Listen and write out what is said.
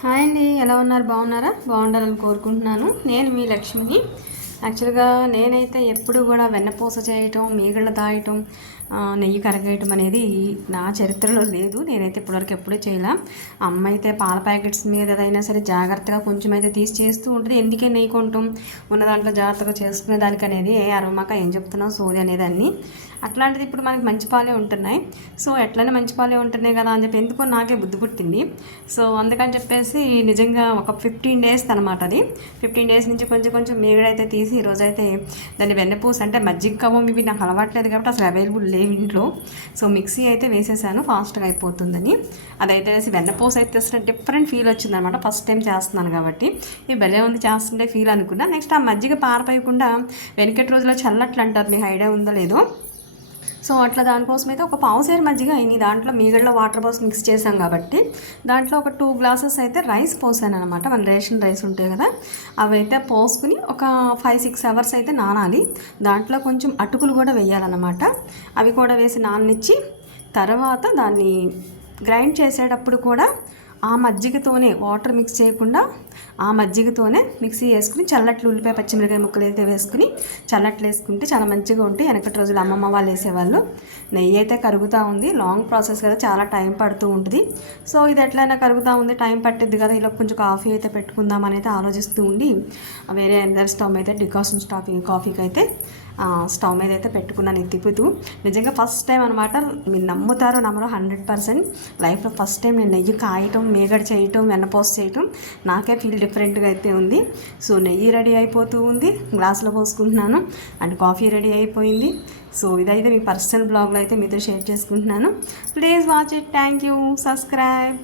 Hi అండి ఎలా ఉన్నారు? బాగున్నారా? బాగుండాలని కోరుకుంటున్నాను. నేను మీ లక్ష్మిని. యాక్చువల్గా నేనైతే ఎప్పుడు కూడా వెన్నపూస చేయటం మీగళ్ళ తాగటం నెయ్యి కరగేయటం అనేది నా చరిత్రలో లేదు. నేనైతే ఇప్పటివరకు ఎప్పుడూ చేయలే. అమ్మ అయితే పాల ప్యాకెట్స్ మీద ఏదైనా సరే జాగ్రత్తగా కొంచెం అయితే తీసి చేస్తూ ఉంటుంది. ఎందుకే నెయ్యి కొంటాం ఉన్న దాంట్లో జాగ్రత్తగా చేసుకునే దానికి అనేది ఏ అరవమాక ఏం చెప్తున్నావు? సోది అనేది అన్ని అట్లాంటిది ఇప్పుడు మనకి మంచి పాలే ఉంటున్నాయి. సో ఎట్లనే మంచి పాలే ఉంటున్నాయి కదా అని చెప్పి ఎందుకో నాకే బుద్ధి పుట్టింది. సో అందుకని చెప్పేసి నిజంగా ఒక ఫిఫ్టీన్ డేస్ అనమాట అది. ఫిఫ్టీన్ డేస్ నుంచి కొంచెం కొంచెం మీగడైతే తీసి చేసి అయితే దాన్ని వెన్నపూస అంటే మజ్జిగ కవ్వం ఇవి నాకు అలవాట్లేదు కాబట్టి అసలు అవైలబుల్ లేవు ఇంట్లో. సో మిక్సీ అయితే వేసేసాను ఫాస్ట్గా అయిపోతుందని. అదైతే వేసి వెన్నపూస అయితే అసలు డిఫరెంట్ ఫీల్ వచ్చిందనమాట. ఫస్ట్ టైం చేస్తున్నాను కాబట్టి. ఈ భలే ఉంది చేస్తుంటే ఫీల్ అనుకున్నా. నెక్స్ట్ ఆ మజ్జిగ పారపోయకుండా వెనకటి రోజుల్లో చల్లట్లు అంటారు మీకు ఐడియా ఉందో లేదో. సో అట్లా దానికోసం అయితే ఒక పావు సేరు మజ్జిగ అయింది దాంట్లో మీగడలో వాటర్ పోసి మిక్స్ చేసాం కాబట్టి. దాంట్లో ఒక టూ గ్లాసెస్ అయితే రైస్ పోసాను అనమాట మన రేషన్ రైస్ ఉంటాయి కదా. అవి అయితే పోసుకుని ఒక ఫైవ్ సిక్స్ అవర్స్ అయితే నానాలి. దాంట్లో కొంచెం అటుకులు కూడా వేయాలన్నమాట. అవి కూడా వేసి నాననిచ్చి తర్వాత దాన్ని గ్రైండ్ చేసేటప్పుడు కూడా ఆ మజ్జిగతోనే వాటర్ మిక్స్ చేయకుండా ఆ మజ్జిగతోనే మిక్సీ వేసుకుని చల్లట్లు ఉల్లిపాయ పచ్చిమిరకాయ ముక్కలు అయితే వేసుకుని చల్లట్లు వేసుకుంటే చాలా మంచిగా ఉంటాయి. వెనకటి రోజులు అమ్మమ్మ వాళ్ళు వేసేవాళ్ళు. నెయ్యి అయితే కరుగుతూ ఉంది. లాంగ్ ప్రాసెస్ కదా చాలా టైం పడుతూ ఉంటుంది. సో ఇది ఎట్లయినా కరుగుతూ ఉంది టైం పట్టిద్ది కదా. ఇలా కొంచెం కాఫీ అయితే పెట్టుకుందామని అయితే ఆలోచిస్తూ ఉండి వేరే అందరి స్టవ్ అయితే డికాషన్ స్టాఫింగ్ కాఫీకి అయితే స్టవ్ మీద అయితే పెట్టుకున్నాను ఇది తిప్పుతూ. నిజంగా ఫస్ట్ టైం అనమాట మీరు నమ్ముతారో నమ్మరో హండ్రెడ్ పర్సెంట్. లైఫ్లో ఫస్ట్ టైం నేను నెయ్యి కాయటం మేగడ చేయటం వెన్నపోసి చేయటం నాకే ఫీల్ డిఫరెంట్గా అయితే ఉంది. సో నెయ్యి రెడీ అయిపోతూ ఉంది. గ్లాసులో పోసుకుంటున్నాను. అండ్ కాఫీ రెడీ అయిపోయింది. సో ఇదైతే మీ పర్సనల్ బ్లాగ్లో అయితే మీతో షేర్ చేసుకుంటున్నాను. Please watch it thank you subscribe